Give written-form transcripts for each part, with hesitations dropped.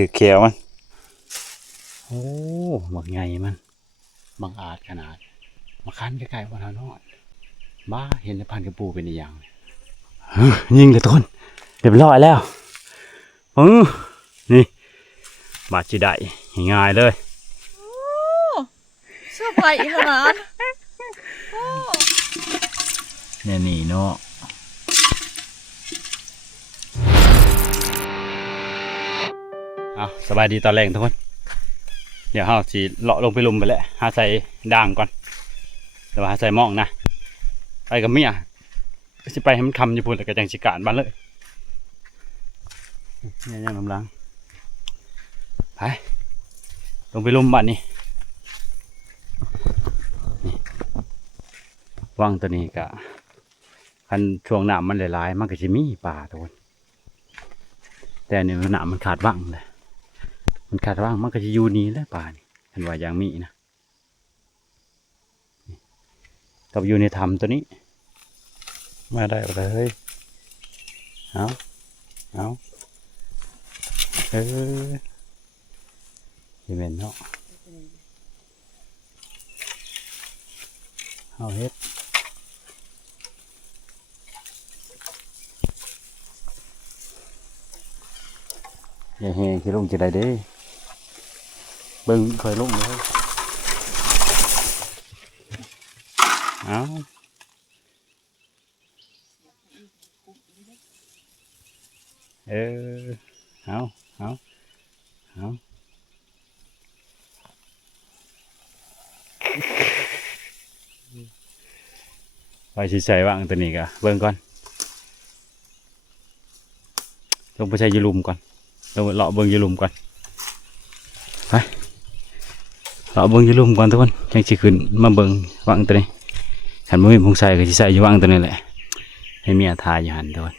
ถือเขียวมันโอ้หมักใหญ่มันบังอาจขนาดมาคั้นใกล้ๆวันนอนบ้าเห็นในพันกระปูเป็นอีกอย่างยิงเลยต้นเรียบร้อยแล้วนี่บาดจีได้ง่ายเลยเสื้อผ้าอีกขนาดเนี่ยนี่เนาะสบายดีตอนแรกทุกคนเดี๋ยวเราสิเลาะลงไปลุมไปแล้วหาใส่ด่างก่อนแต่ว่าหาใส่หม้องนะไปกับเมียสิไปให้มันคำอยู่พูดแต่ก็จังสิการบ้านเลยเนี่ยยังกำลังไปลงไปลุมบ้านนี่ว่างตัวนี้กะคันช่วงน้ำมันหลายๆมันก็จะมีป่าทุกคนแต่เนี่ยน้ำมันขาดว่างเลยมันขาดว่างมันก็จะอยู่นี้แหละป่านี่เห็นว่าอย่างมีนะกับอยู่ในถ้ำตัวนี้มาได้เลยเอาเห็นเนาะเอาเฮ็ดอย่าเฮงที่ลงจะได้เด้เบิ่งคอยลงเลยเอาเอาไปใส่ว่างตัวนี้กะเบิ่งก่อนลงไปใส่ยีลุมก่อนลงเลาะเบิ่งยีลุมก่อนไปเลาะเบิ่งยีลุมก่อนทุกคนยังสิขึ้นมาเบิ่งว่างตัวนี้ขันมือพงใส่ก็สิใส่อยู่ว่างตัวนี้แหละให้เมียทายอยู่หันทุกคน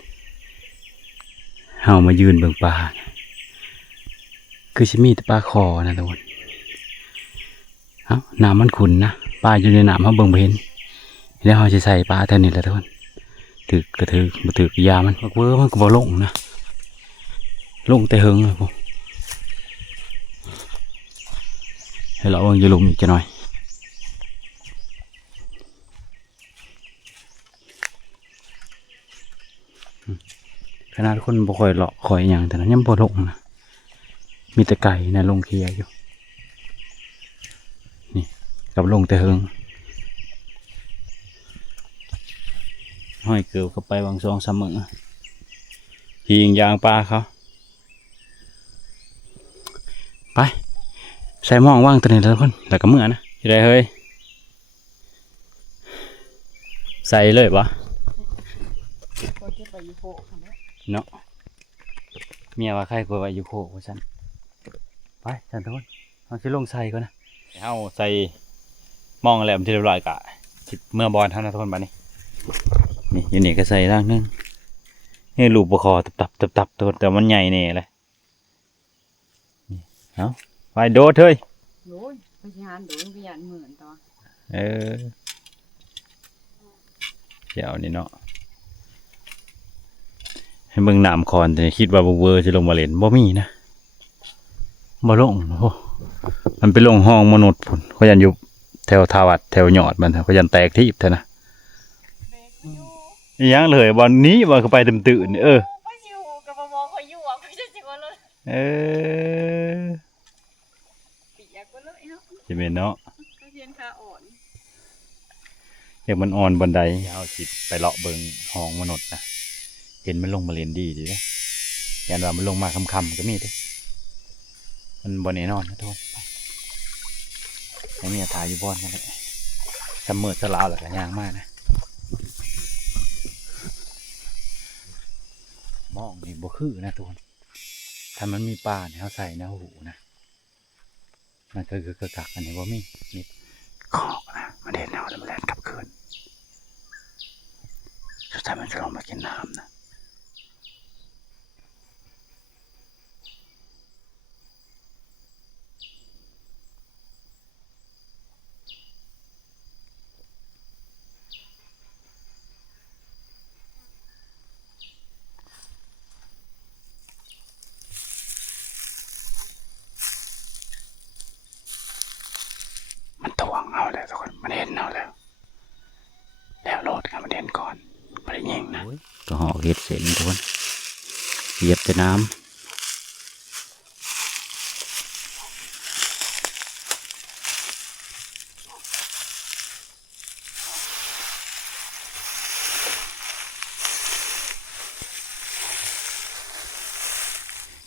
เฮามายืนเบิ่งปลาคือสิมีแต่ปลาคอนะทุกคนน้ำมันขุ่นนะปลาอยู่ในน้ำเขาเบิ่งไปเห็นแล้วเขาจะใส่ปลาเท่านี้แหละทุกคนถือกระถือมาถือยามันเวอร์มันก็บ่ลงนะลงแต่หึงเลยพวกให้เราอย่าลงอีกจะหน่อยขนาดคนบ่ค่อยเลาะคอยอย่างแต่นั้นยังบ่ลงนะมีแต่ไก่นะลงเคลียอยู่นี่กับลงแต่หึงห้อยเกลือเข้าไปวางซองเสมอหิงยางปลาเขาไปใส่หม้องว่างตัวนี้แล้วคนแล้วก็เมื่อนะที่ไรเฮ้ยใส่เลยปะเนาะเมียว่าใครกลัวไปอยู่โคกว่าฉันไปฉันทุกคนเอาชิลงใส่ก่อนนะเอาใส่หม้องแหลมที่เรียบร้อยกะเมื่อบอลเท่านั้นทุกคนบ้านนี้นี่ยูนี่ก็ใส่ร่างนึงนี่ลูกปลาคอตับตัวแต่มันใหญ่เนี่ยเลยเอาไปโดดเฮ้ยโอ้ยไปยานดูไปยานเหมือนตัวเดี๋ยวนี่เนาะให้เบิ่งน้ำคอนแต่คิดว่าเวอร์จะลงมาเล่นบ่มีนะบ่ลงโอ้มันไปลงห้องมนุษย์พุ่นเขายันอยู่แถวทาวัดแถวหยอดมันเขายันแตกที่เท่านะยังเลยบอลนี้บอลเข้าไปตื่นไปอยู่กับมองคอยอยู่อ่ะคอยจะจิ๋วเลยปีกก็เลยเนาะจะเป็นเนาะก็เพียนขาอ่อนอย่างมันอ่อนบันไดเอาจิตไปเลาะเบิงห้องมนุษย์นะเห็นมันลงมาเรียนดีดีเลยยันว่ามันลงมาคำก็มีด้วยมันบนแน่นอนนะทุกคนให้เมียถ่ายอยู่บอนนั่นแหละสมือสลาวแหละกันยางมากนะมองนี่บ่คือนะทุกคนถ้ามันมีปลาเนี่ยเขาใส่นะหูนะมันคือกระกักอันนี้ว่ามีขอกนะมันเห็นแล้วมันแล่นกลับคืนสุดท้ายมันจะลงมากินน้ำนะ เอาแล้วทุกคนมันเห็นเอาแล้วโหลดกันมันเห็นก่อนไม่ได้ยิงนะก็ห่อเห็ดเสร็จทุกคนเหยียบแต่น้ำ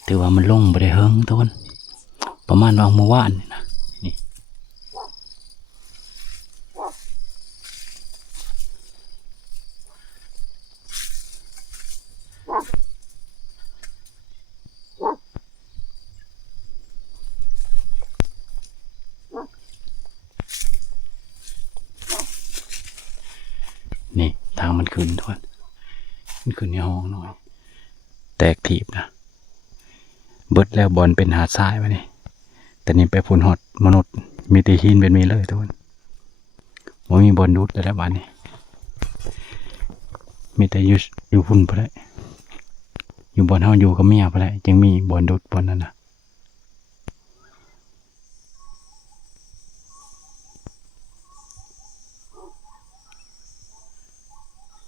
ถือว่ามันลงไปได้เฮิงทุกคนประมาณวางเมื่อวานนี่นะนี่นี่ทางมันขึ้นทุกคนมันขึ้นในห้องหน่อยแตกถีบนะเบิดแล้วบอลเป็นหาดทรายวะนี่แต่นี่ไปฝุ่นหอดมนุษย์มีแต่หินเป็นมีเลยทุกคนว่ามีบอลดูดแล้วบ้านนี้มีแต่อยู่ฝุ่นไปเลยอยู่บอลเฮาอยู่กับเมียไปเลยจึงมีบอลดูดบอลนั่นนะ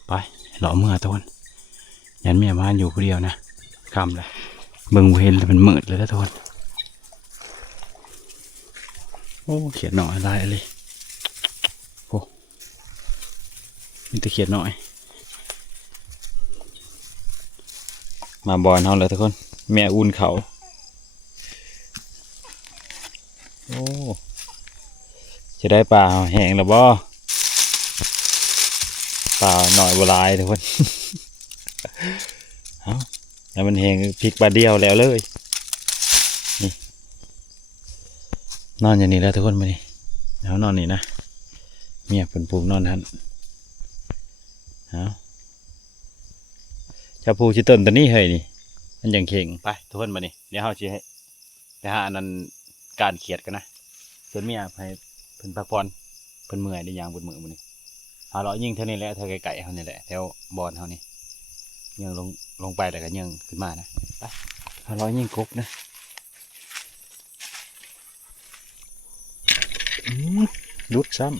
ไปหล่อเมื่อทุกคนยันเมียมาอยู่คนเดียวนะคำเลยเบิ่งบ่เห็นแล้วมันมืดเลยนะทุกคนโอ้เขียดหน่อยลายเลยโอ้มีแต่เขียดหน่อยมาบอลเฮาเลยทุกคนแม่อุ่นเขาโอ้จะได้ปลาแห้งแล้วบ่ปลาหน่อยโบราณทุกคน เอาแล้วมันแห้งพริกปลาเดียวแล้วเลยนี่นอนอย่างนี้แล้วทุกคนมานี่แล้วนอนนี่นะเมียเป็นปูนอนทันเอาจะปูชิต้นตัวนี้เฮ้ยนี่มันยังเข่งไปทุกคนมานี่เดี๋ยวเฮาสิให้ไปหาอันนั้นการเขียดกันนะส่วนเมียให้เพิ่นพักผ่อนเพิ่นเมื่อยได้ยางบนมือมันนี่หาเลาะยิงเท่านี้แหละเท่าไก่ๆเท่านี้แหละแถวบอนเท่านี้ยังลงไปแต่ก็ยังขึ้นมานะไปหาเลาะยิงกบนะรุดซ้ำ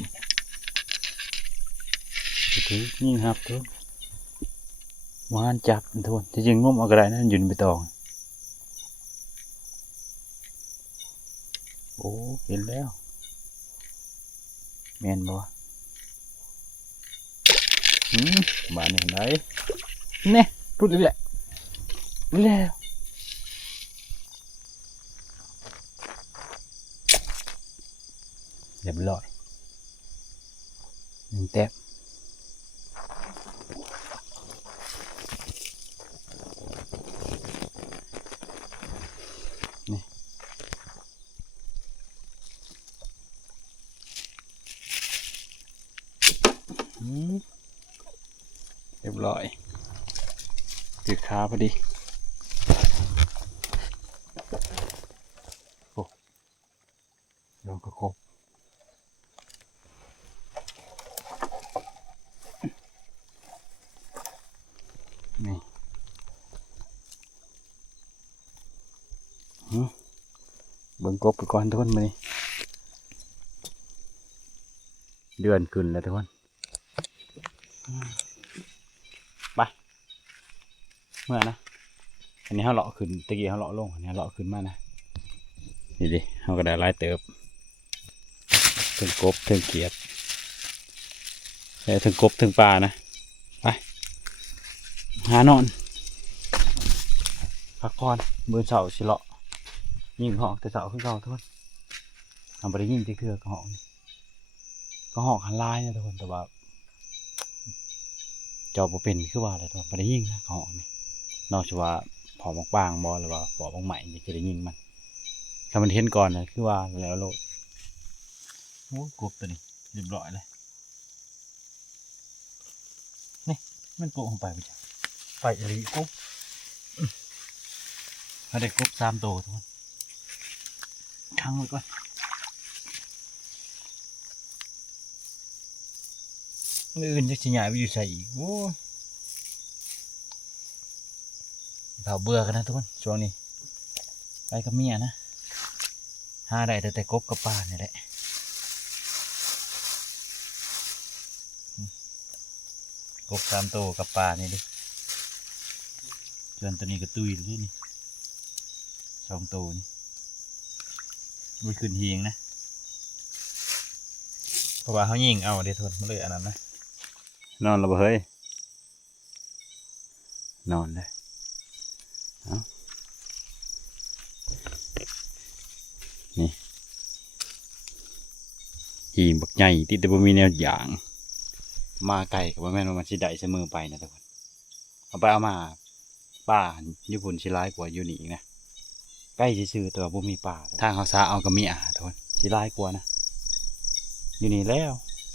ถือยิงหับทุกวานจับทุกที่จริงงมเอากระไรนั่นยืนไปตองโอ้เห็นแล้วแมนบ่บ้านนี่เห็นไหมเนี่ยรุดเลยแหละแล้วเรียบร้อย1 แต้มนี่เรียบร้อยถือขาพอดีโอ้ลองกระคบนี่เบิ่งกบไปก่อนทุกคนมานี่เดือนขึ้นแล้วทุกคนไปเมื่อนะอันนี้เขาเลาะขึ้นตะกี้เขาเลาะลงอันนี้เลาะขึ้นมานะนี่ดิเขาก็ได้ลายเติบถึงกบถึงเขียดถึงกบถึงปลานะไปหานอนพักผ่อนมือเสาสิเลาะยิงหอกแต่เสาขึ้นเก่าทุกคนทำไปได้ยิงที่เครือกระหอกหันลายนะทุกคนแต่ว่าจอบเป็นคือว่าอะไรทุกคนไปได้ยิงนะกระหอกนี่นอกจากว่าพอมากบางบอหรือว่าปอบางใหม่จะได้ยิงมันถ้ามันเห็นก่อนนะคือว่าแล้วโลดโอ้กบตัวนี้เรียบร้อยเลยนี่มันโกงไปไปจ้ะไปอะไรกบเขาได้กบ3 ตัวทุกคนค้างไว้ก่อนอื่นจะสิใหญ่ไปอยู่ใส่อีกโอ้เราเบื่อกันนะทุกคนช่วงนี้ไปกับเมียนะหาได้แต่กบกับปลาเนี่ยแหละ กบ3ตัวกับปลานี่ดิส่วนตัวนี้ก็ตุ้ยเลยนี่2ตัวนี่มันขึ้นเฮียงนะเพราะว่าเขายิงเอาเดี๋ยวทนมันเลยอันนั้นนะนอนแล้วบ่เฮ้ยนอนเลยเอานี่หิงบักใหญ่ที่แต่บ่มีแนวอย่างมาไก่กับว่าแม่นว่ามันสิได้เสมอไปนะทุกคนเอาไปเอามาป่าญี่ปุ่นสิร้ายกว่าอยู่นี่อีกนะใกล้ซื่อๆแต่ว่าบ่มีป่าทางเขาซาเอาก็มีทุกคนสิร้ายกว่านะอยู่นี่แล้ว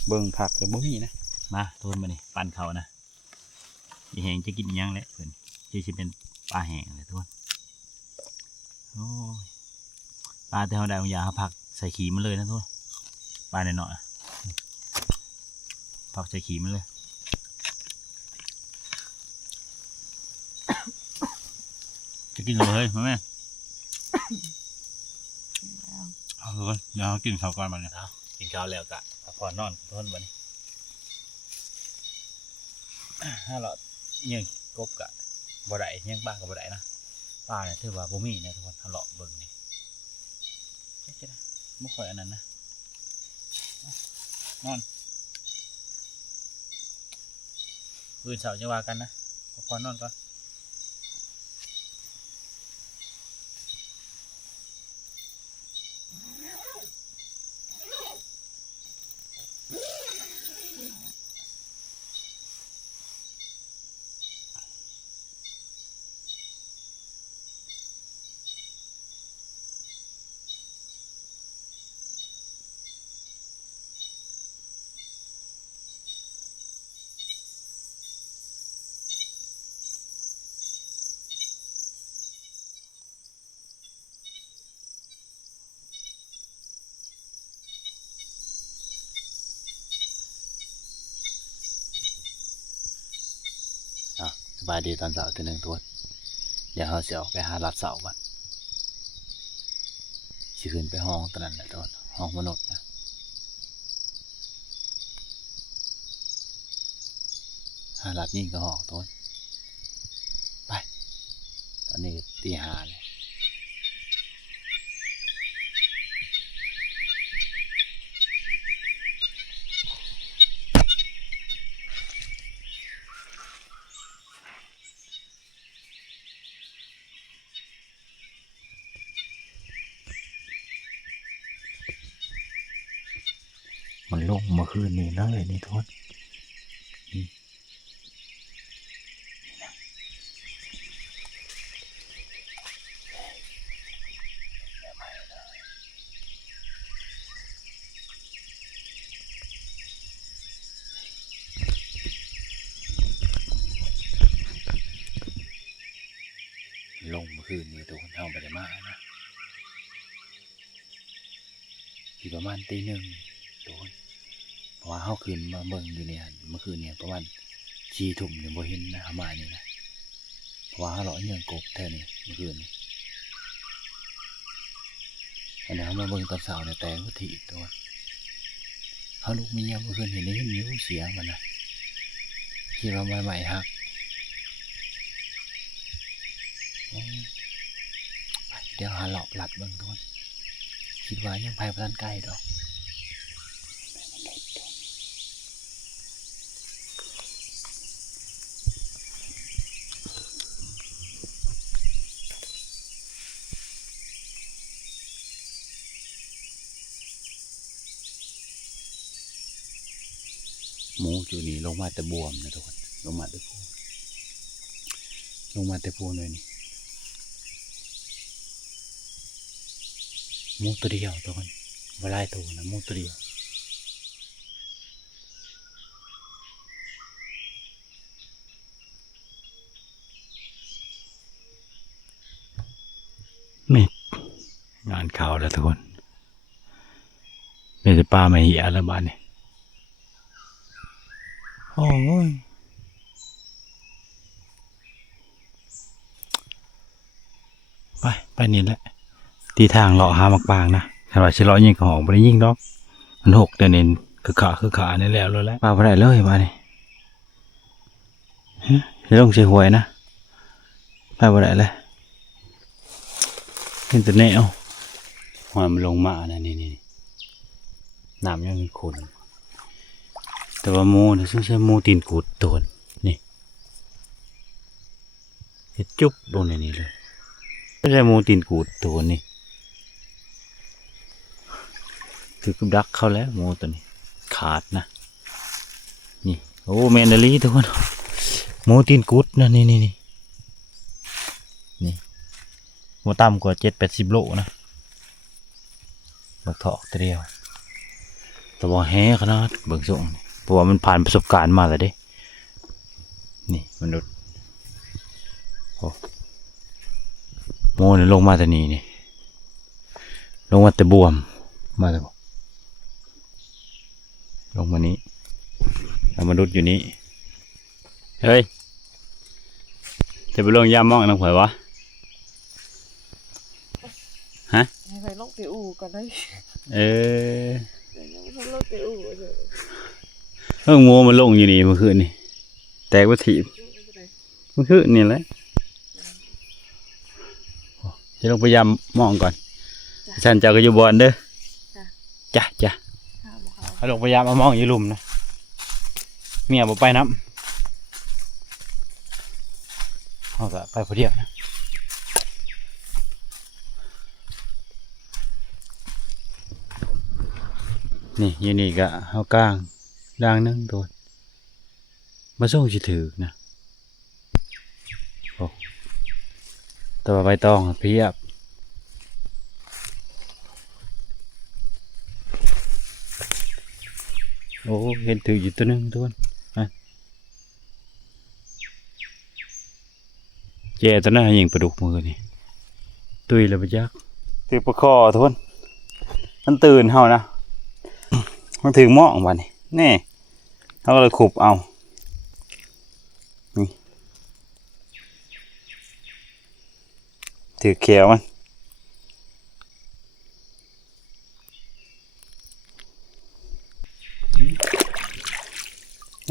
เบิ่งคักแต่บ่มีนะมาทุกคนมานี่ปั่นเขานะอีแหงจะกินยังแหละเพิ่นที่สิเป็นปลาแห้งเลยทุกคนโอ้ยปลาแต่เขาได้บางอย่างเขาผักใส่ขี้มันเลยนะทุกคนปลาหน่อยๆผักใส่ขี้มันเลยจะกินเลยมาแม่เอาเลยเดี๋ยวกินข้าวก่อนมาเนี่ยกินข้าวแล้วกะพักผ่อนนอนทุกคนวันนี้ถ้าเรายังกบกะบ่ได้ยังบ้ากับบ่ได้นะป้าเนี่ยถือว่าบ่มีนะทุกคนถ้าเลาะเบิ่งนี่เจ๊นะไม่ค่อยอันนั้นนะนอนคืนเสาร์จะว่ากันนะพักผ่อนนอนก่อนสบายดีตอนเสาร์ตัวหนึ่งตัวเดี๋ยวเราจะออกไปหาลัดเสาก่อนสิขึ้นไปห้องตอนนั้นแหละตัวห้องมนุษย์นะหาลัดนี่ก็ห้องตัวไปตอนนี้ตีห้าเลยมันลงเมื่อคืนนี้เลยนี่ทุกลงเมื่อคืนนี้ทุกคนเข้าไปได้มากนะที่ประมาณตี 1ทุกคนเพราะว่าเข้าคืนมาเบิ่งอยู่เนี่ยเมื่อคืนเนี่ยประมาณ4 ทุ่มเนี่ยบ่เห็นนะมานี่นะเพราะว่าเขาเลาะเงื่อนกบแท่นี่เมื่อคืนนี้อันนี้เขามาเบิ่งตอนเช้าเนี่ยแต่ก็ถี่ตัวเขาลูกมีเงี้ยเมื่อคืนเห็นได้ยินนิ้วเสียงมันนะที่เราใหม่ๆฮักเดี๋ยวหาหลอกหลัดเบิ่งทุกคนคิดว่ายังไปประทันใกล้ดอกหมูจุนี่ลงมาแต่บวมนะทุกคนลงมาแต่พูเลยนี่หมูตัวเดียวทุกคนไม่ไล่ตัวนะหมูตัวเดียวนี่งานข่าวแล้วทุกคนเป็นปลาไม่เหี้ยแล้วบ้านนี่โอ้ยไปนี่แหละตีทางเลาะหามักปางนะถ้าว่าสิเลาะยิงกระหองบ่ได้ยิงดอกมัน6เดือนนี่คือขานี่แล้วเลยแหละปลาบ่ได้เลยมานี่ จะลงเสียหวยนะไปบ่ได้เลยเห็นแต่แนวหอยมันลงมานะนี่น้ำยังมีขุ่นแต่ว่าหมูนะซึ่งใช้หมูตีนกูดโตนนี่เห็ดจุ๊บลงในนี้เลยไม่ใช่หมูตีนกูดโตนนี่ถือกับดักเข้าแล้วหมูตัวนี้ขาดนะนี่โอ้แมนดาลีทุกคนหมูตีนกูดนะนี่หมูต่ำกว่า70-80 โลนะบักเถาะเดียวแต่ว่าแฮ่ขนาดเบิ่งส่งนี่เพราะว่ามันผ่านประสบการณ์มาแล้วเด้นี่มนุษย์โอ้โมนี่ลงมาแต่นี่นี่ลงมาแต่บวมมาแต่ลงมานี้แล้วมนุษย์อยู่นี้เฮ้ยจะไปลงยามมองน้ำเผยวะฮะ ให้ไปลงไปอู่ก่อนเลย เออ ยังไม่ลงไปอู่เลย โง่มันลงอยู่นี่เมื่อคืนนี่แตกว่าถีบเมื่อคืนนี่แหละจะลงพยายามมองก่อนฉันจะก็อยู่บอลเด้อจ้ะให้ลงพยายามมองอยู่ลุมนะเมียบอกไปน้ำเขาก็ไปพอดียวนะนี่อยู่นี่ก็เอากลางด่างนึงตัวมาส่งสิถือนะโอ้แต่ว่าใบตองเพียบโอ้เห็นถืออยู่ตัวนึงทุกคนแย่ตัวนั้นยิงปลาดุกมือนี่ตุยแล้วไปยักถือปลาคอทุกคนมันตื่นเฮานะมันถือหม้อของมันนี่เขาก็เลยขุบเอานี่ถือเขียวมัน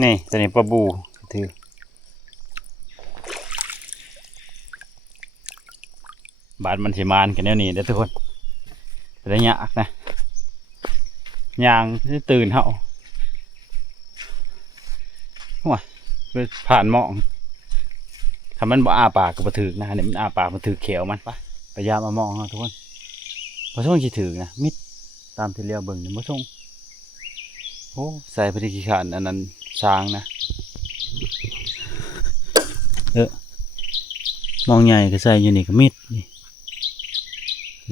นี่ตัวนี้ปลาบูถือบาดมันสิมานกันแนวนี้เด้อทุกคนระยะนะยางที่ตื่นเฮาว้าไปผ่านหมองถ้ามันบ่อาปากก็บ่ถึกนะเนี่ยมันอาปากมันถึกเขียวมันไปพยายามมามองเฮาทุกคนบ่ส่งสิถึกนะมิดตามที่เรียวเบิ่งนี่บ่ส่งโอ้ใส่พริกขี้ขันอันนั้นช้างนะมองใหญ่ก็ใส่อยู่นี่ก็มิดนี่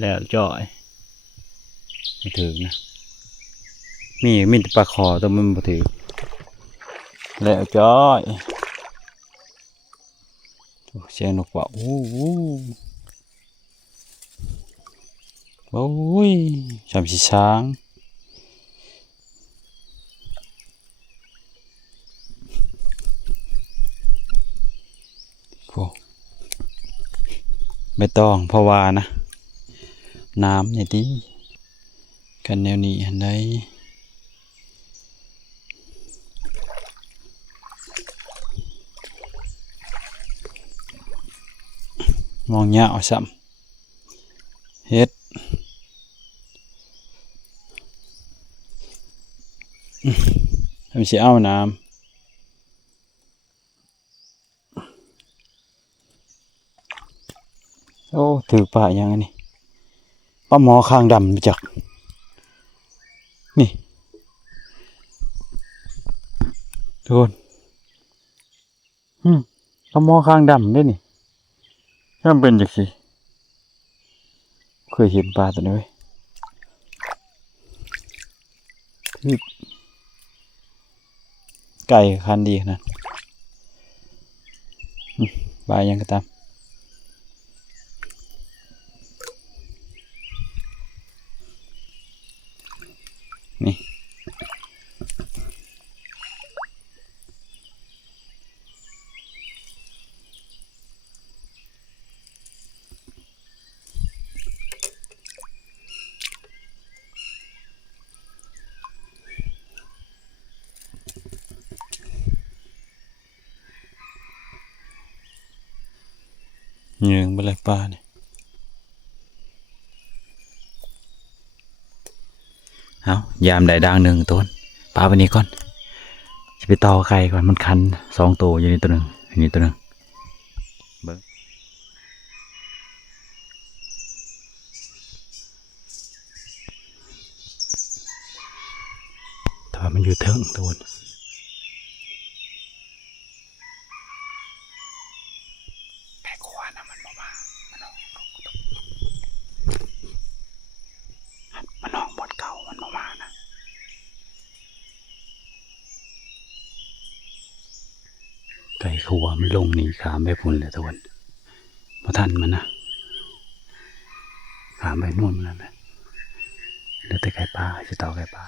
แล้วจ่อยบ่ถึกนะมีแต่ปลาคอแต่มันบ่ถือแล้วจ้อยเสียงนกว่าโอ้ยชำสีช้างโอ้ไม่ต้องเพราะว่านะน้ำเนี่ยดิกันแนวนี้อันใดมองยาวซ้ำเฮ็ดทำสิเอาน้ำโอ้ถือป่าอย่างนี้ป้าหมอข้างดำมาจากนี่ทุกคนป้าหมอข้างดำด้วยนี่ถ้าเป็นจากสิเคยเห็นปลาตัวนี้ไหมที่ไก่คันดีขนาดปลายังก็ตามนี่ เหยื่อบ่เลยปลาเนี่ยเอายามได้ด่างหนึ่งตัวปลาไปนี้ก่อนจะไปต่อไข่ก่อนมันคัน2 ตัวอยู่นี่ตัวหนึ่งอันนี้ตัวหนึ่งเบิ้งแต่ว่ามันอยู่เทิงตัวไก่ขวานะมันบอกว่ามันออกบดเก่ามันบอกมานะไก่ขัวมันลงหนีขามไปพุ่นเลยทุกคนพอทันมันนะขามไปนู่นมันนะเหลือแต่ไก่ปลาจะต่อไก่ปลา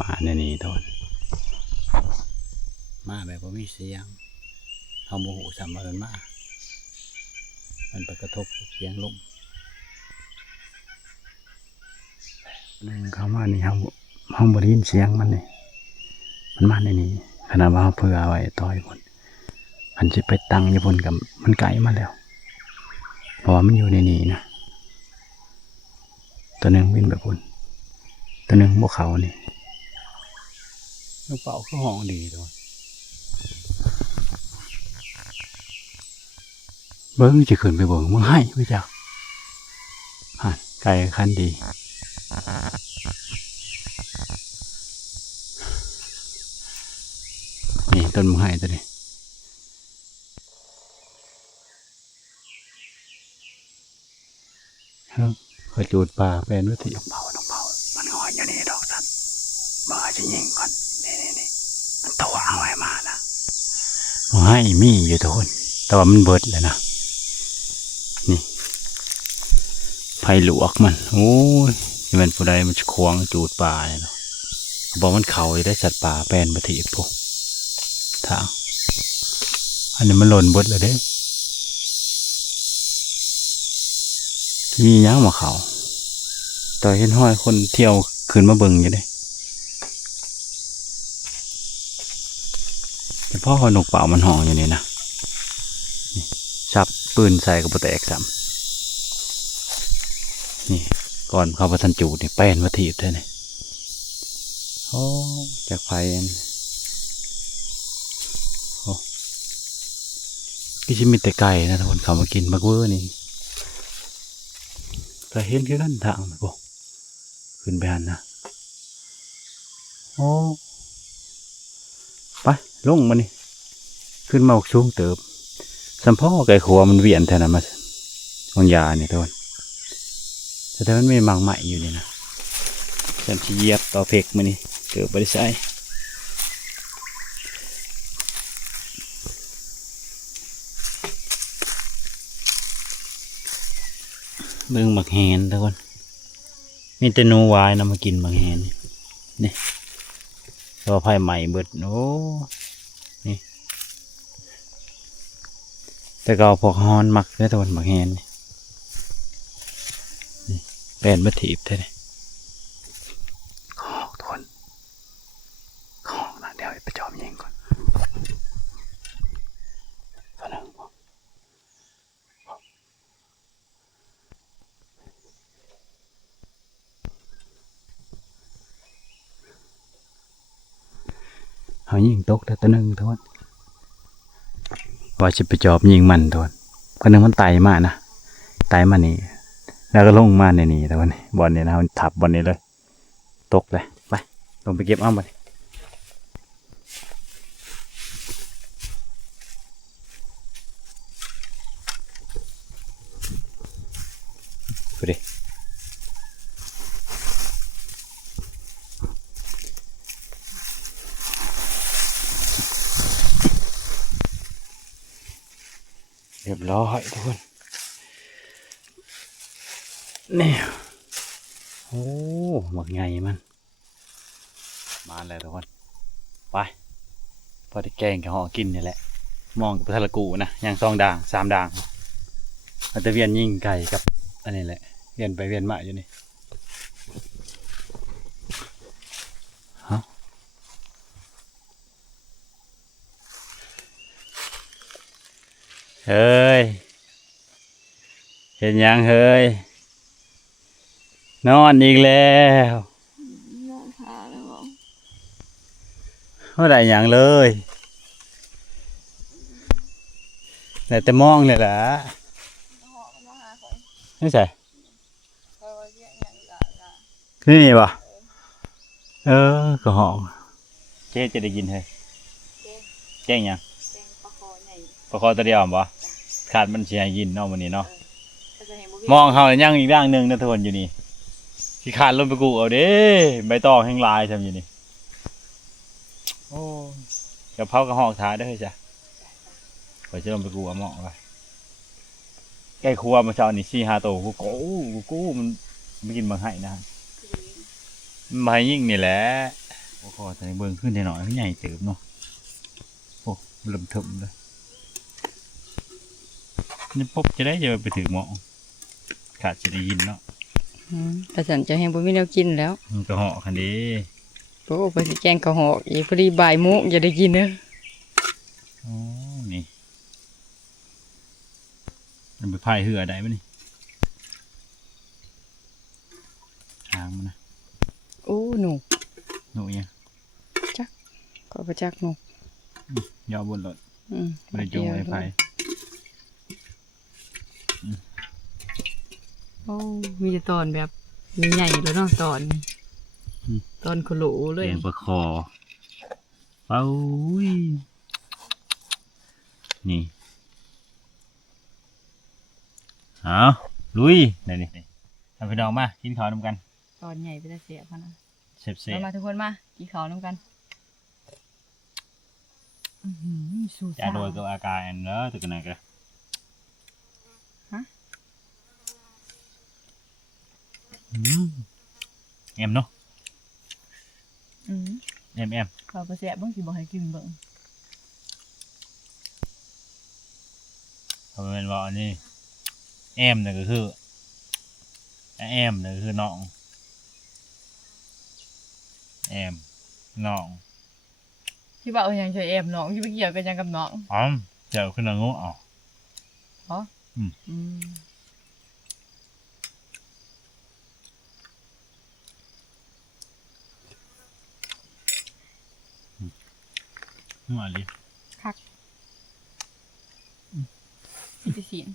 มาในนี้ทุกคนมาแบบว่ามีเสียงเอาโมโหสามวันมามันไปกระทบเสียงลมหนึ่งเขามานี่เขาบริยินเสียงมันนี่มันมาในนี้ขนาดว่าเขาเพื่อเอาไว้ต่อยคนมันจะไปตั้งอยู่บนกับมันไกลมาแล้วเพราะว่ามันอยู่ในนี้นะตัวหนึ่งวิ่งแบบบนตัวหนึ่งพวกเขานี่ลูกเป่าก็ห้องดีตัวเบิ้งจะขึ้นไปเบิ้งมึงให้ไม่จักไก่คันดีนี่ต้นมึงให้ตัวนี้เคยจูดปลาเป็นวิธีน้องเผามันงอยอยู่นี่ดอกสันบ่จะยิงก่อนนี่มันตัวเอาไว้มานะมึงให้มีอยู่ทุกคนแต่ว่ามันเบิดเลยนะนี่ไผ่หลวกมันโอ้ยมันผู้ใดมันจะควงจูดปลาเนี่ยเนาะบอกมันเขาได้สัตว์ป่าแปลนประทีพวกทางอันนี้มันหล่นบดเลยเด้มีย้างมาเขาต่อเห็นห้อยคนเที่ยวขึ้นมาเบิ่งอยู่เด้แต่พ่อหนกเป่ามันห่องอยู่นี่นะชับปืนใส่กับแตกซ้ำนี่ก่อนเขาประทันจูดนี่แป้นประทีพเท่านี้โอ้จากไฟโอ้ที่ชิมีแต่ไก่นะทุกคนเขามากินบักเวอร์นี่แต่เห็นแค่กันทางมันบอกขึ้นไปหันนะโอ้ไปลงมานี่ขึ้นมาออกสูงเติบสัมพ่อไก่ขัวมันเวียนแทนมาบางยาเนี่ยทุกคนแต่มันไม่มังใหม่อยู่นี่นะฉันจะเหยียบต่อเพกมานี่เกิดบริษัทเบิ่งบักแฮนทุกคนมีแต่หนูวายนำมากินบักแฮนนี่ตัวไผ่ใหม่เบิดโอ้นี่แต่ก็พวกฮอนมักได้ทุกคนบักแฮนนี่เป็นบัถีบเท่านี้ของทุกคนของนะเดี๋ยวไปจอมยิงก่อนฝรั่งเขายิงตกแต่ตัวหนึ่งทุกคนว่าจะไปจอบยิงมันทุกคนก็นึกมันไต่มานะไต่มานี่แล้วก็ลงมาในนี่ทุกคนบอลนี่นะมันทับบอลนี้เลยตกเลยไปลงไปเก็บอ้อมไป ดูดิเรียบร้อยทุกคนนี่โอ้หมดไงมันมาแล้วทุกคนไปพอได้แกงกับห่อกินนี่แหละมองกับทะละกูนะอย่าง2 ด่าง 3 ด่างมันจะเวียนยิงไก่กับอันนี้แหละเวียนไปเวียนมาอยู่นี่เฮ้ยเห็นยังเฮ้ยนอนอีกแล้ว นอนหาแล้วบอก เมื่อไหร่ยังเลยแต่มองเลยล่ะ หอมันมาหาคอย ไม่ใช่ คอยว่าเรียกอย่างละ คือนี่ป่ะก็ห้องเจ๊จะได้ยินเฮ้ยแจ้งยัง แกงปลาคอใหญ่ ประคอตัวเดียวบ่ขาดมันเสียยินเนาะวันนี้เนาะ ก็จะเห็นบ่ มองเขาเนี่ยยังอีกร่างหนึ่งนะทุกคนอยู่นี่ที่ขาดลงไปกูเอาเด้ใบตองแห้งลายทำอยู่นี่โอ้กับเผากระหอกท้ายได้อจ้ะไปเชื่อมไปกูเอาหม้อไปใกล้ครัวมาเช้านี่4-5 ตัวกูมันไม่กินบางไห้นะมันมายิ่งนี่แหละโอ้โหแต่เบิ่งขึ้นได้หน่อยขึ้นใหญ่เติบเนาะโอ้เริ่มถึมเลยนี่ปุ๊บจะได้ไปถือหม้อขาดจะได้ยินเนาะ แต่ฉันจะให้บ่มีแนวกินแล้ว มันกระหอกคันนี้ โอ้ไปสิแกงข้าวหอกอีพอดีบ่ายโมงอย่าได้กินเด้อ โอ้นี่มันไปพายเหือได้ไหมนี่ทางมันนะ โอ้หนู หนูเนี่ย ก็บ่จักหนู ย่อบนรถ อืม ไม่ได้จงไว้พาย โอ้มีแต่ตอนแบบมีใหญ่แล้วเนาะตอนตอนขลุเลย แกงปลาคอเป้าอุ้ยนี่เอาลุยนี่ทำพี่น้องมากินข้าวนำกัน ตอนใหญ่ไปแต่เสียพะนะ เสพ มาทุกคนมากินข้าวนํกันสู้ จะโดยกับอาการเนอะตึกไหนกันเอ็มเนาะเอ็ม ข้าวบ่แซ่บเบิ่งสิบ่ให้กินเบิ่ง เพราะมันเป็นว่าอันนี้เอ็มเนี่ยก็คือเอ็มเนี่ยก็คือน้องเอ็มน้อง ที่ว่าเอาหยังช่วยแอบน้องสิไปเกี่ยวกันหยังกับน้อง อ๋อเดี๋ยวขึ้นมางูอ๋อ มาเลย สิสิน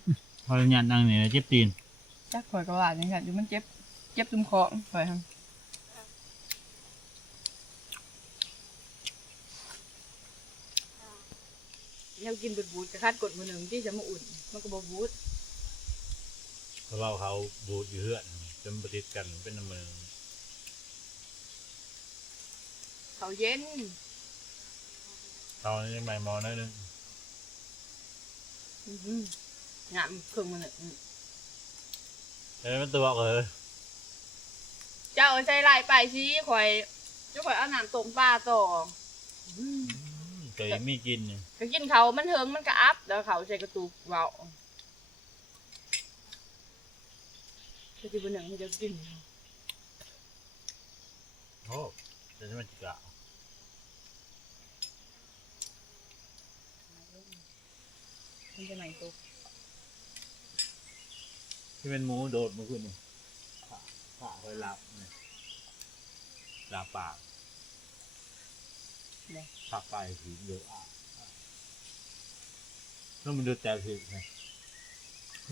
พอเราหยาดนั่งเนี่ยเจ็บตีน จักข่อยก็ว่าจังซั่นอยู่มันเจ็บตุ่มคอข่อยหั่นแนวกินเบิดบูดกระคัดกดมือหนึ่งที่จะมาอุ่นมันก็บ่บูด เพราะเขาบูดอยู่เฮือนจนปฏิกันเป็นน้ำมือ เขาเย็น เขาเนี่ยไม่มองน้อยนึง งามเครื่องมือหนึ่ง เอ้ยมันตัวเลย เจ้าใจลายไปสิข่อยเจ้าข่อยเอาน้ำต้มปลาต่อ เคยไม่กินเนี่ย ก็กินเขามันเทิงมันก็อัพแล้วเขาใส่กระตุกเบาจะกินบนหนึ่งมันจะกิน โอ้แต่จะมันจิกะ มันจะไหนตุก ที่เป็นหมูโดดมาขึ้นนี่ขาคอยหลับเนี่ยหลับปากผักไปผีเยอะอ่ะแล้วมันดูแต่ผีไง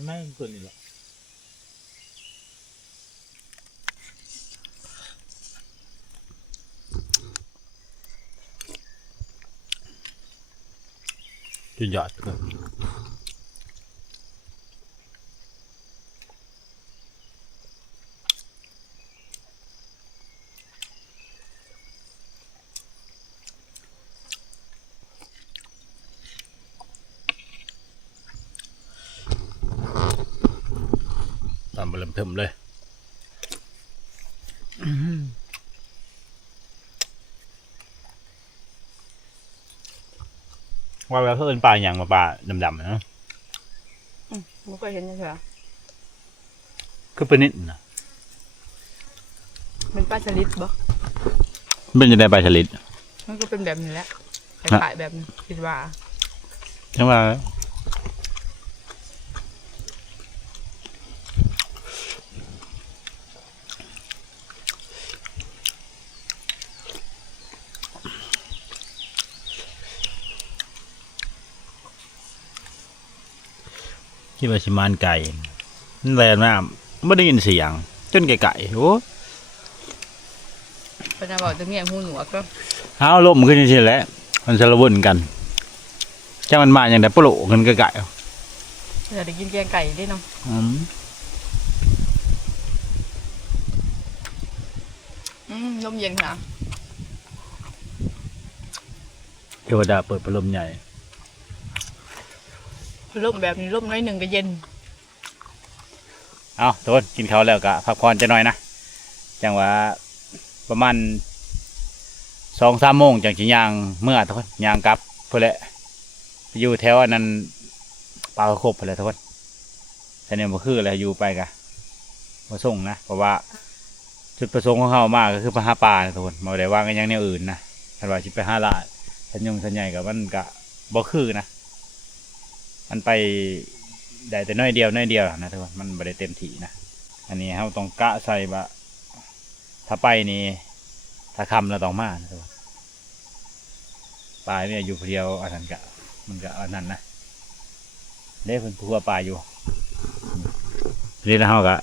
ไม่มันเกินนี่หรอกจุดยอดเลย เริ่มเทิมเลยว่าแล้วเพิ่นปลาอย่างมาปลาดำๆนะ ไม่เคยเห็นยังไง คือเป็นนิดนะ เป็นปลาสลิดบ่ เป็นจะได้ปลาฉลิด มันก็เป็นแบบนี้แหละคล้ายๆแบบนี้คิดว่า ใช่ไหมที่ว่าชิมานไก่แรงมากไม่ได้ยินเสียงจนไก่โอ้ เป็นอะไรบอกจะเงียบหูหนวกก็ เอาลมขึ้นเฉยๆแหล้วมันจะระวนกันจ้ามันมาอย่างไรปลุกกันไก่ จะได้กินแกงไก่ได้เนาะลมเย็นค่ะ เทวดาเปิดพัดลมใหญ่ ลมแบบนี้ลมน้อยหนึ่งก็เย็น เอาทุกคนกินข้าวแล้วก็พักผ่อนจะหน่อยนะจังว่าประมาณ2-3 โมงจังสิย่างเมื่อทุกคนย่างกลับเพื่อแหละอยู่แถวอันนั้นปลาครบไปเลยทุกคนแต่เนี่ยมันคืออะไรอยู่ไปกะมาส่งนะเพราะว่าจุดประสงค์ของเขามากก็คือไปหาปลาทุกคนมาได้วางกันอย่างแนวอื่นนะถ้าว่าสิไปหาลาสัญใหญ่กับมันกะบ่คือนะมันไปได้แต่น้อยเดียวนะทุกคนมันไม่ได้เต็มที่นะอันนี้เราต้องกะใส่บะถ้าไปนี่ถ้าคำเราต้องมานะทุกคนปลาเนี่ยอยู่เพียวอันนั้นกะมันก็อันนั้นนะเล่เป็นผู้ว่าปลาอยู่นี่นะเราก็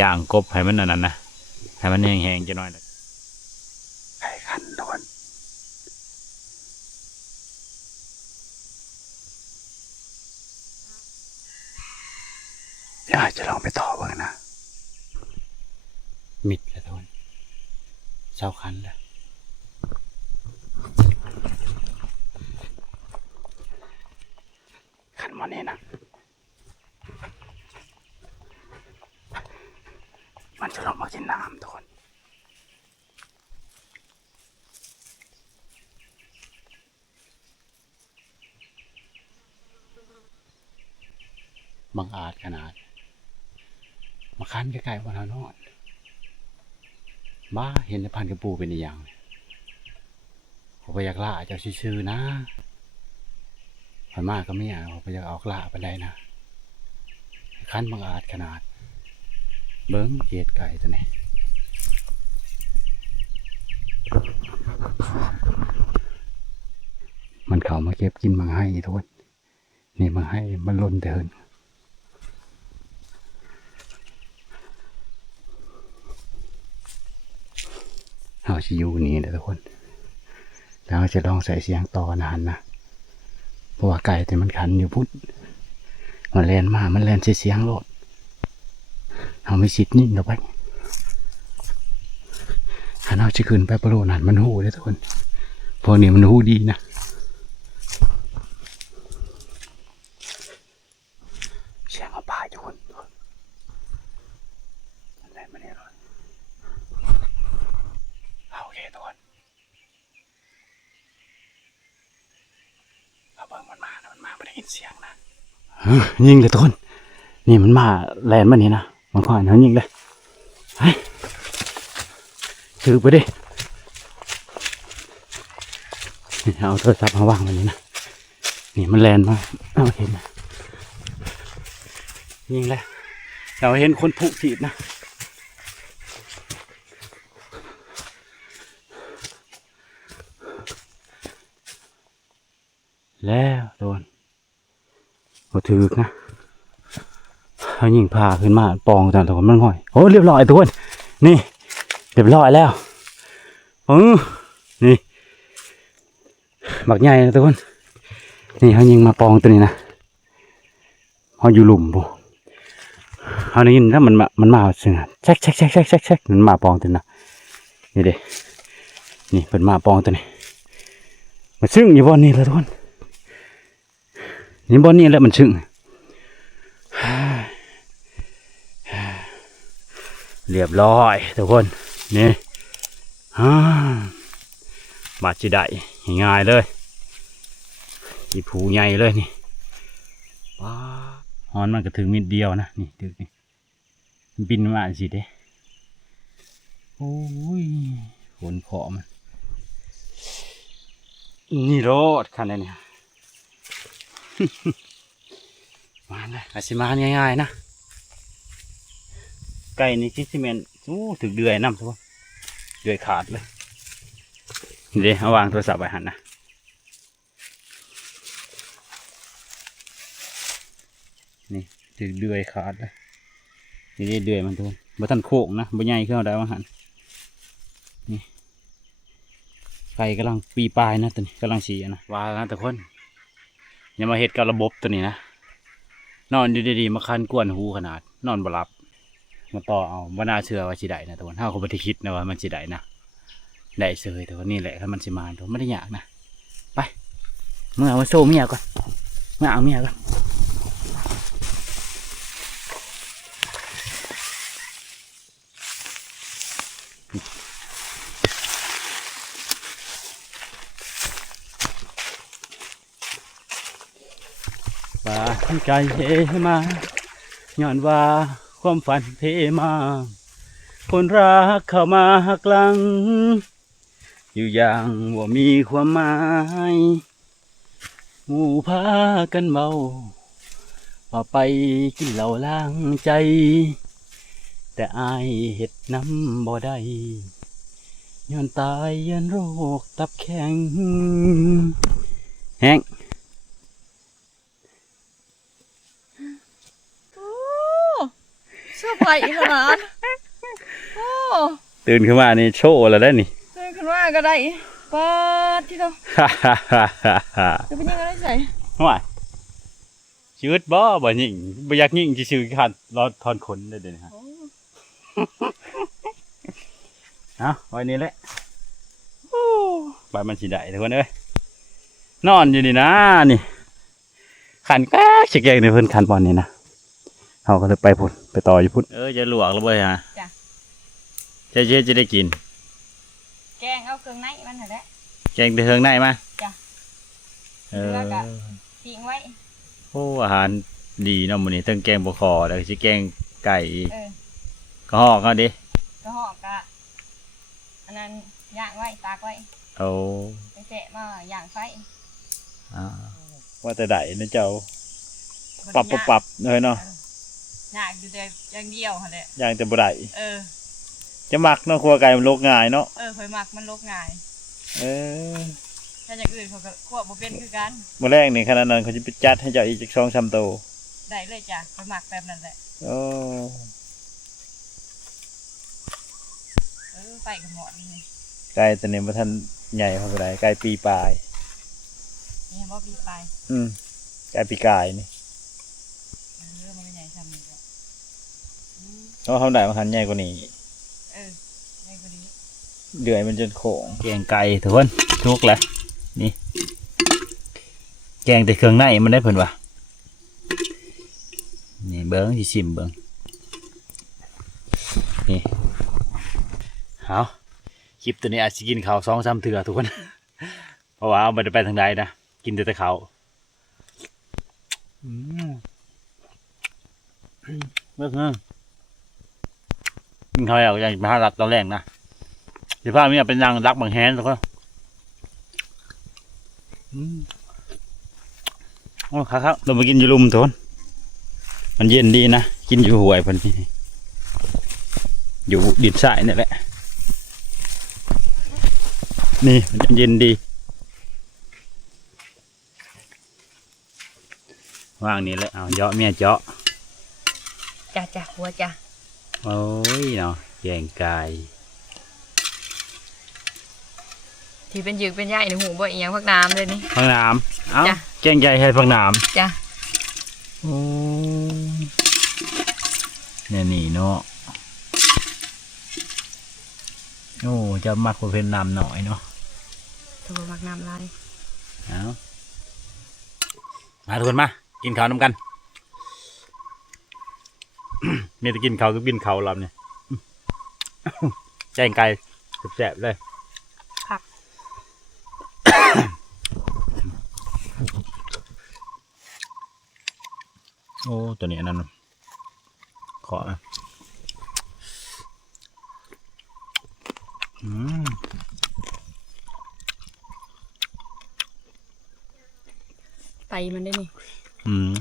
ย่างกบให้มันอันนั้นนะให้มันแห้งๆจะน้อยนะไข่ขันทุกคนอยากจะลองไปต่อบ้างนะมิดแล้วทุกคนเช้าคันแล้วขันมันนี่นะมันจะลงมากินน้ำทุกคนบังอาจขนาดมาคันใกล้ๆวันนอนบ้าเห็นในพันกระปูเป็นอย่างผมไปอยากล่าเจ้าชื่อนะมันมากก็ไม่อยากผมไปอยากออกล่าไปได้นะคันบังอาจขนาดเบิ้งเกียดไก่ตัวนี้มันเข้ามาเก็บกินมังให้ทุกคนนี่มังให้มันล้นเดินเราจะอยู่นี่แหละทุกคนแล้วจะลองใส่เสียงต่อนานนะเพราะว่าไก่แต่มันขันอยู่พุทธมันแลนมามันแลนเสียงโลดเราไม่สิทธิ์นิ่งหรอกไปถ้าเราจะขึ้นไปประโลนันมันหูเลยทุกคนพวกนี้มันหูดีนะเสียงเอาปลาอยู่คนอะไรมาเนี่ยเลยโอเคทุกคนเอาเบิ่งมันมาไม่ได้ยินเสียงนะยิงเลยทุกคนนี่มันมาแลนมานี่นะมันผ่านเขายิงเลยเฮ้ยถือไปดิเอาโทรศัพท์มาวางไว้นี่นะนี่มันแลนมาเอาเห็นนะยิงเลยเราเห็นคนผูกถีบนะแล้วโดนโอ้ถือนะเขายิงพาขึ้นมาปองแต่ตัวมันง่อยโอ้เรียบร้อยทุกคนนี่เรียบร้อยแล้วนี่บักใหญ่นะทุกคนนี่เขายิงมาปองตัวนี้นะเขาอยู่หลุมปุ๊เขาได้ยินถ้ามันมาเสียงแช็กมันมาปองตัวนะนี่เด้นี่เป็นมาปองตัวนี้มันซึ่งอยู่บนนี้เลยทุกคนนี่บนนี้แหละมันซึ่ง เรียบร้อยทุกคนนี่ฮ่าบาดจิได้ง่ายเลยอีผูใหญ่เลยนี่ว้าฮอนมันก็ถึงมิดเดียวนะนี่ดึกนี่มันบินมาสิเด้โอ้ยฝนขอมันนี่รถคันนี้เนี่ย มาเลยอาชิมาง่ายๆนะไก่นี่คิดซีเมนต์ถึงเดือยน้ำทุกคนเดือยขาดเลยเดี๋ยวเอาวางโทรศัพท์ไว้หันนะนี่ถึงเดือยขาดเลยนี่เดือยมันทุกคนบ่ทันโค้งนะบ่ใหญ่ขึ้นเอาได้ว่าหันนี่ไก่กำลังปีปลายนะตัวนี้กำลังสีนะว่านะทุกคนอย่ามาเห็ดกับระบบตัวนี้นะนอนอยู่ดีๆมาคันกวนหูขนาดนอนบ่หลับมาต่อเอาว่าน่าเชื่อว่าสิได้นะทุกคนถ้าเขาไม่ได้คิดนะว่ามันสิได้นะได้เสยแต่ว่านี่แหละถ้ามันสิมาทุกคนไม่ได้ยากนะไปเมื่อเอาโซ่เมียก่อนเมื่อเอาเมียก่อนว่าใจเฮมาย้อนว่าความฝันเพมาคนรักเข้ามาหักหลังอยู่อย่างว่ามีความหมายหมู่พากันเมาว่าไปกินเหล้าล้างใจแต่อายเฮ็ดน้ำบ่ได้ย้อนตายยันโรคตับแข็งแห้ง เสื้อผ้าขนาดโอ้ ตื่นขึ้นมานี่โชว์แล้วได้นี่ เสื้อขึ้นว่าก็ได้ปาดที่เรา ฮ่าฮ่าฮ่าฮ่าฮ่า จะเป็นยังไงได้ใส่ ห่วยชีวิตบ่ยิงบ่อยากยิงจะชื่อขาดรอทอนขนได้เดี๋ยวนี้ฮะเอาไว้นี่แหละโอ้ใบมันสีได้ทุกคนเอ้ยนอนอยู่นี่นะนี่ขันแก๊กเฉกๆในเพิ่นขันบอลนี่นะเขาก็เลยไปพุ่นไปต่ออยู่พุ่นจะลวกแล้วบ่ฮะ จ้ะ จะได้กิน แกงเอาเครื่องในมันเถอะแหละ แกงแต่เฮืองในมา จ้ะ เออ แล้วก็ทิ้งไว้ โอ้อาหารดีเนาะมื้อนี้ทั้งแกงบ่คอแล้วก็สิแกงไก่อีก เออ ก็ฮอกเอาดิ ก็ห่อกะอันนั้นย่างไว้ตากไว้ เอา ไปแจะมาย่างไฟ ว่าแต่ได้นะเจ้าปรับเลยเนาะ ย่างอยู่แต่อย่างเดียวหั่นแหละ อย่างแต่บ่ได้ เออ จะมักเนาะครัวไก่มันโลกง่ายเนาะ เออข่อยมักมันลกง่าย เออ ถ้าอย่างอื่นเขาก็ควบบ่เป็นคือกัน มื้อแรกนี่ขนาดนั้นเขาจะไปจัดให้เจ้าอีกจัก2-3โตว ได้เลยจ้ะข่อยมักแบบนั้นแหละ โอ้ ไฟกับหมอดนี่ ไก่ตัวนี้บ่ทันใหญ่เท่าไหร่ไก่ปีปลาย นี่บ่ปีไป ไก่ปีกายนี่ มันเป็นใหญ่ซ้ำนี่แหละ เพราะเขาได้มันหันใหญ่กว่านี้ เออใหญ่กว่านี้ เดือยมันจนโค้งแกงไก่ทุกคนทุกแหละนี่แกงแต่เครื่องในมันได้เพิ่นว่ะนี่เบิ้งสิชิมเบิ้งนี่เอาคลิปตัวนี้อาจจะกินข้าว2-3 เทื่อทุกคน เพราะว่าเอาไปทางใดนะกินแต่ข้าวเบิ้งกินข้าวแล้วอย่างมาหารักตอนแรกนะสิพาเมียเป็นนางรักบางแฮนทุกคนโอ้ครับเรามากินอยู่ลุมทุกคนมันเย็นดีนะกินอยู่ห่วยพันนี่อยู่ดินทรายนี่แหละนี่มันเย็นดีว่างนี่แหละเอาเจาะเมียเจาะ จ้ะหัวจ้ะ โอ้ยเนาะแกงไก่ ที่เป็นยืกเป็นใหญ่ในหูบ่อีหยังพักน้ำเลยนี่ ผักหนามเอ้า จ้ะ แกงใหญ่ให้ผักหนาม จ้ะ โอ้เนี่ยนี่เนาะโอ้จะมักประเภทน้ำหน่อยเนาะ ตัวมักน้ำลาย เอามาทุกคนมากินข้าวน้ำกัน มีแต่กินข้าวก็กินข้าวลำเนี่ย แกงไก่แซ่บๆเลย ครับ โอ้ตัวนี้อันนั้นขออืม ไตมันได้นี่ อืม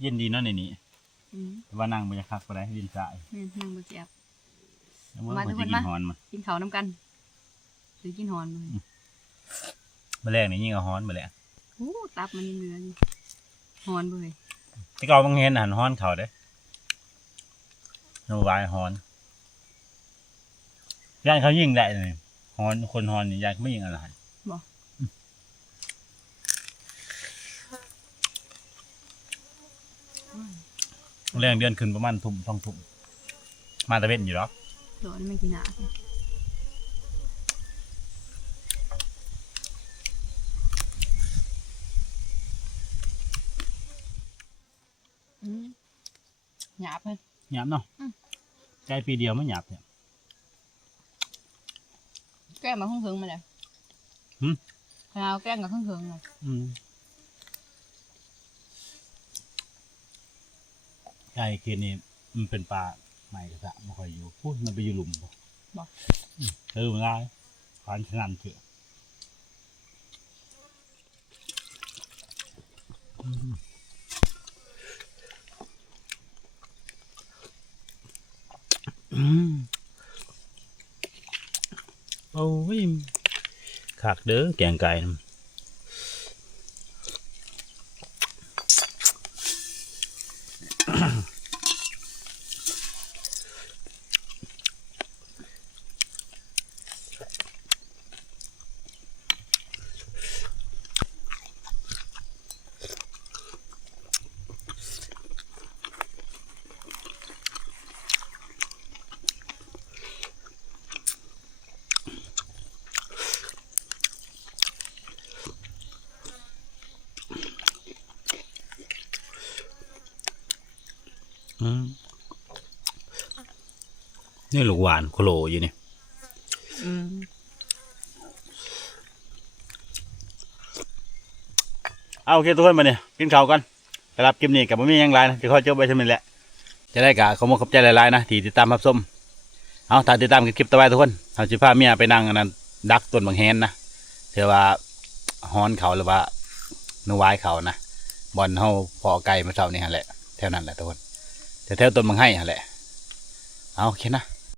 เย็นดีเนาะในนี้ อืม แต่ว่านั่งบรรยากาศก็ได้ดินทราย แม่นนั่งบ่เจ็บ แล้วเมื่อ มา พ ทุ อก ค จะ น กิ มา นฮอนมา กินข้าวน้ำกันหรือกินหอนมัน เมื่อแรกนี่ยิ่งเอาฮอนมาแหละ โอ้ตับมันยังเหลืออยู่หอนบ่เลย ที่เก่าบางเห็นหันฮอนเขาเด้โนวายฮอนย่านเขายิงได้เลยฮอนคนฮอนนี่ย่านเขาไม่ยิงอะไร บ่ แรงเดือนขึ้นประมาณทุ่ม2 ทุ่มมาตะเวนอยู่หรอก โดนไม่กินหนาหยาบเลย หยาบเนาะใจปีเดียวไม่หยาบเนี่ย แก้มมาครึ่งถึงมาเลยเอาแก้มกับครึ่งถึงเลย ใช่คืนนี้มันเป็นปลาใหม่กระสะไม่ค่อยอยู่พูดมันไปอยู่หลุมบ่มันได้ขานขนาดเถอะโอ้ยขากเด้อแกงไก่นะนี่ลูกหวานโคโลอยู่นี่ เอาโอเคทุกคนมาเนี่ยกินข้าวกันไปรับคลิปนี้กับผมมีหยังไรนะที่คอยเจอไปใช่ไหมแหละจะได้กะขอมขอบใจหลายๆนะที่ติดตามรับชมเอาถ้าติดตามคลิปต่อไปทุกคนเอาสิพาเมียไปนั่งอันนั้นดักต้นบางแฮนนะเถื่อว่าฮ้อนเขาหรือว่านวายเขานะบอลเฮาพอไก่มาเช้านี่ฮะแหละแถวนั้นแหละทุกคนแถวต้นบางไห้ฮะแหละเอาโอเคนะ